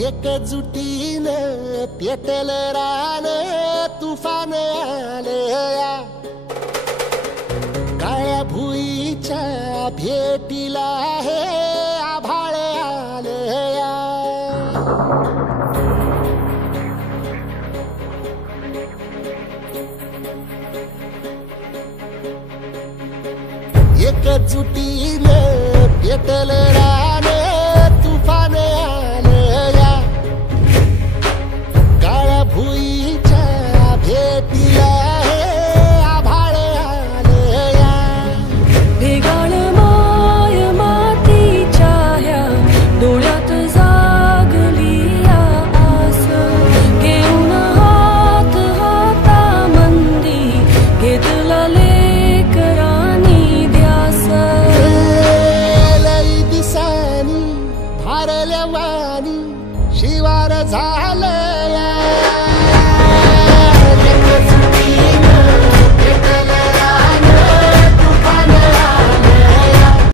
एकजुटीनं पेटल रान तुफान आलया काळ्या भुईच्या भेटीला हे आभाळ आलया एकजुटीनं पेटल रान तुफान आलया काळ्या भुईच्या भेटीला हे आभाळ आलया भेगाळ माय मातीच्या ह्या डोळ्यात जागली आस घेऊन हात हातामंदी घेतला लेकरांनी ध्यास लई दिसानी भारल्या वाणी शिवार झालं